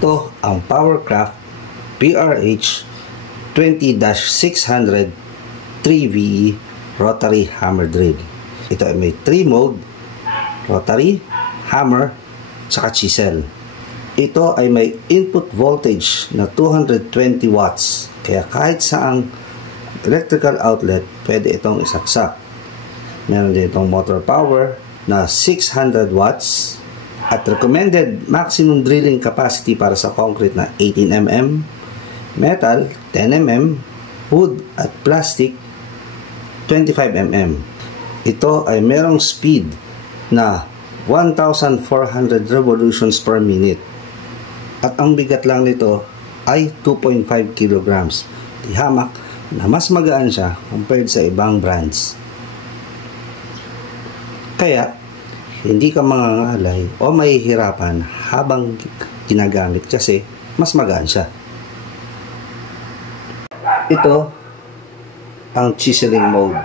Ito ang Powercraft PRH 20-600 3VE rotary hammer drill. Ito ay may 3 mode, rotary, hammer, saka chisel. Ito ay may input voltage na 220 watts. Kaya kahit saang electrical outlet, pwede itong isaksak. Meron din itong motor power na 600 watts at recommended maximum drilling capacity para sa concrete na 18 mm, metal 10 mm, wood at plastic 25 mm. Ito ay merong speed na 1,400 revolutions per minute. At ang bigat lang nito ay 2.5 kilograms. Di hamak na mas magaan siya compared sa ibang brands. Kaya, hindi ka mangangalay o mahihirapan habang ginagamit kasi mas magaan siya. Ito ang chiseling mode.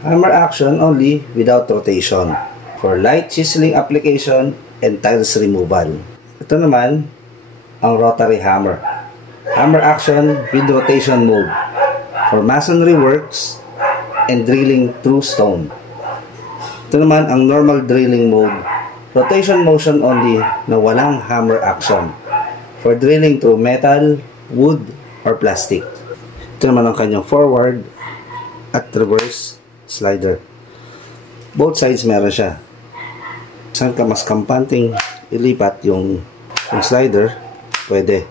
Hammer action only without rotation for light chiseling application and tiles removal. Ito naman ang rotary hammer. Hammer action with rotation mode for masonry works and drilling through stone. Ito naman ang normal drilling mode. Rotation motion only na walang hammer action for drilling through metal, wood, or plastic. Ito naman ang kanyang forward at reverse slider. Both sides meron siya. Saan ka mas kampanting ilipat yung slider, pwede.